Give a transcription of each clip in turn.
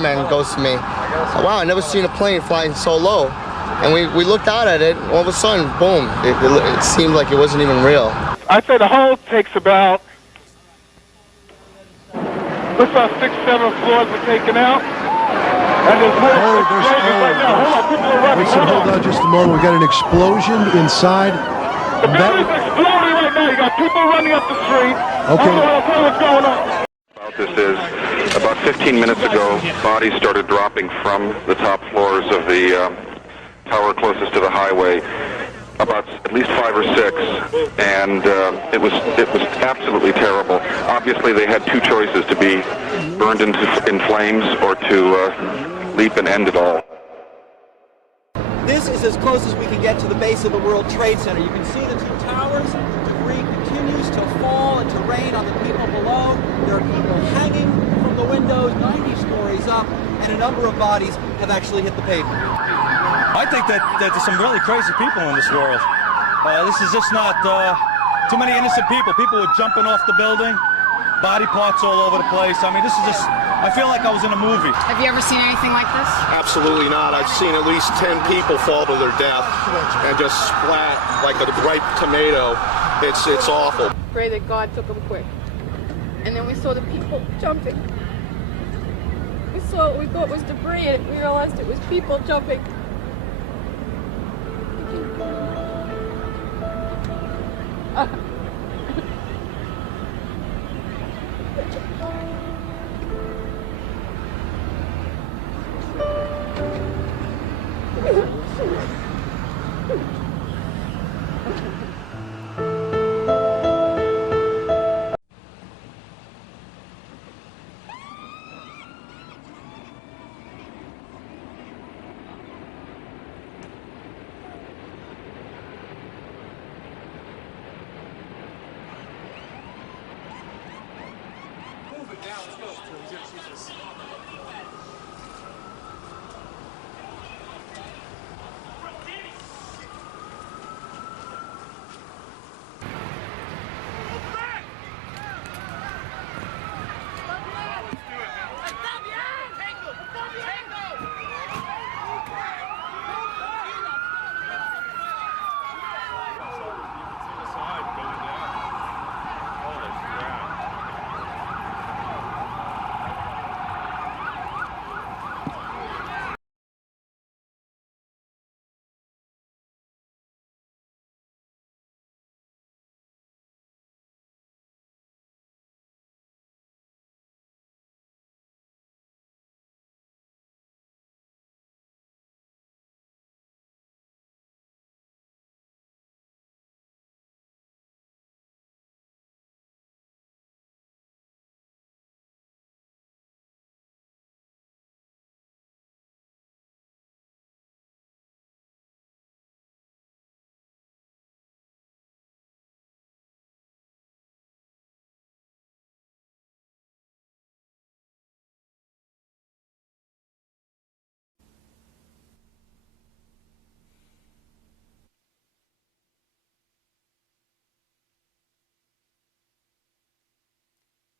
doorman goes to me, wow, I never seen a plane flying so low. And we looked out at it, all of a sudden, boom, it seemed like it wasn't even real. I'd say the whole takes about, looks about 6, 7 floors were taken out. And there's more explosions right now. Hold on, people are running. Listen, hold on just a moment. We got an explosion inside. The building's exploding right now. You got people running up the street. Okay. I'll tell you what's going on. This is about 15 minutes ago, bodies started dropping from the top floors of the tower closest to the highway, about at least 5 or 6, and it was absolutely terrible. Obviously, they had two choices: to be burned in flames or to leap and end it all. This is as close as we can get to the base of the World Trade Center. You can see the two towers. Debris continues to fall and to rain on the people below. There are people hanging from the windows 90 stories up, and a number of bodies have actually hit the pavement. I think that there's some really crazy people in this world. This is just not too many innocent people. People were jumping off the building, body parts all over the place. I mean, this is just, I feel like I was in a movie. Have you ever seen anything like this? Absolutely not. I've seen at least 10 people fall to their death and just splat like a ripe tomato. It's awful. Pray that God took them quick. And then we saw the people jumping. We saw what we thought was debris, and we realized it was people jumping.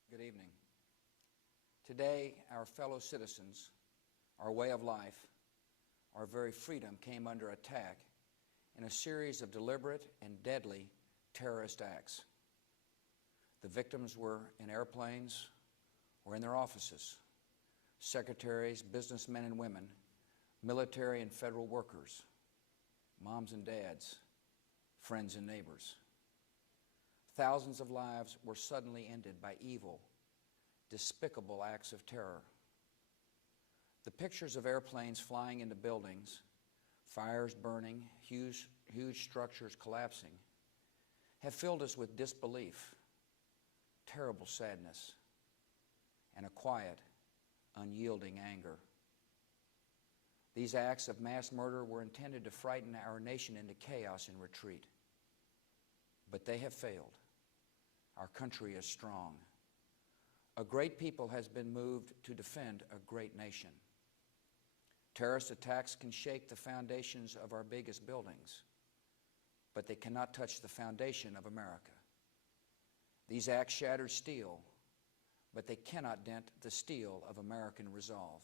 Good evening. Today, our fellow citizens, our way of life, our very freedom came under attack in a series of deliberate and deadly terrorist acts. The victims were in airplanes or in their offices, secretaries, businessmen and women, military and federal workers, moms and dads, friends and neighbors. Thousands of lives were suddenly ended by evil, despicable acts of terror. The pictures of airplanes flying into buildings, fires burning, huge structures collapsing, have filled us with disbelief, terrible sadness, and a quiet, unyielding anger. These acts of mass murder were intended to frighten our nation into chaos and retreat. But they have failed. Our country is strong. A great people has been moved to defend a great nation. Terrorist attacks can shake the foundations of our biggest buildings, but they cannot touch the foundation of America. These acts shattered steel, but they cannot dent the steel of American resolve.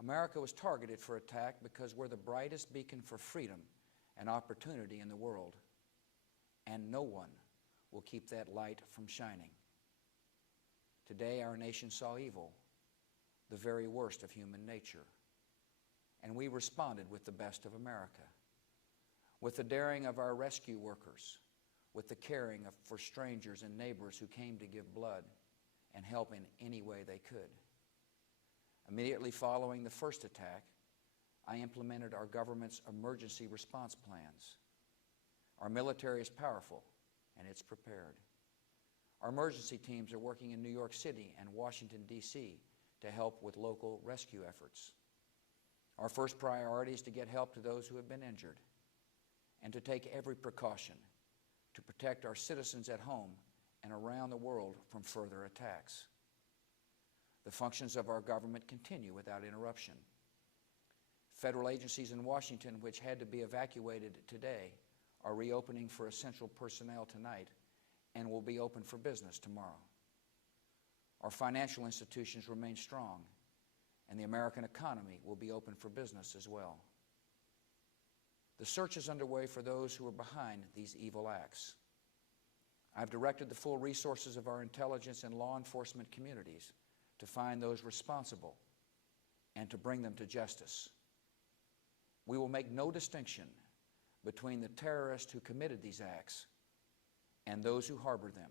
America was targeted for attack because we're the brightest beacon for freedom and opportunity in the world, and no one will keep that light from shining. Today, our nation saw evil, the very worst of human nature, and we responded with the best of America, with the daring of our rescue workers, with the caring for strangers and neighbors who came to give blood and help in any way they could. Immediately following the first attack, I implemented our government's emergency response plans. Our military is powerful and it's prepared. Our emergency teams are working in New York City and Washington, D.C. to help with local rescue efforts. Our first priority is to get help to those who have been injured and to take every precaution to protect our citizens at home and around the world from further attacks. The functions of our government continue without interruption. Federal agencies in Washington, which had to be evacuated today, are reopening for essential personnel tonight and will be open for business tomorrow. Our financial institutions remain strong, and the American economy will be open for business as well. The search is underway for those who are behind these evil acts. I've directed the full resources of our intelligence and law enforcement communities to find those responsible and to bring them to justice. We will make no distinction between the terrorists who committed these acts and those who harbored them.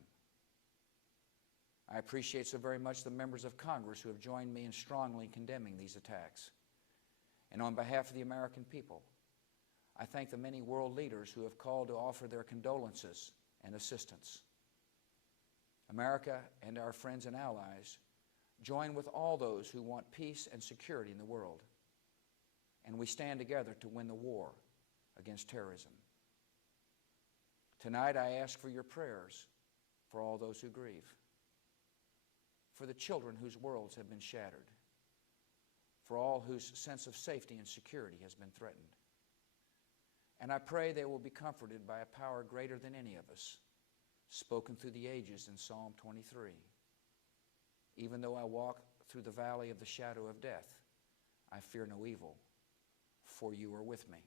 I appreciate so very much the members of Congress who have joined me in strongly condemning these attacks. And on behalf of the American people, I thank the many world leaders who have called to offer their condolences and assistance. America and our friends and allies join with all those who want peace and security in the world, and we stand together to win the war against terrorism. Tonight I ask for your prayers for all those who grieve, for the children whose worlds have been shattered, for all whose sense of safety and security has been threatened. And I pray they will be comforted by a power greater than any of us, spoken through the ages in Psalm 23. Even though I walk through the valley of the shadow of death, I fear no evil, for you are with me.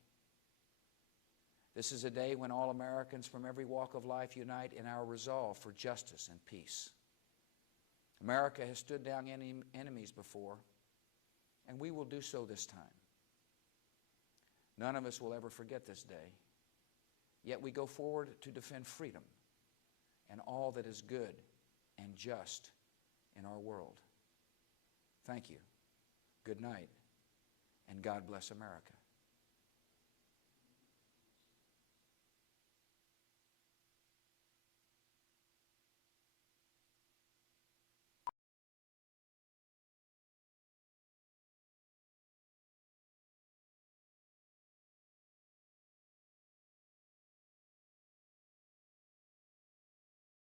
This is a day when all Americans from every walk of life unite in our resolve for justice and peace. America has stood down enemies before, and we will do so this time. None of us will ever forget this day, yet we go forward to defend freedom and all that is good and just in our world. Thank you. Good night, and God bless America.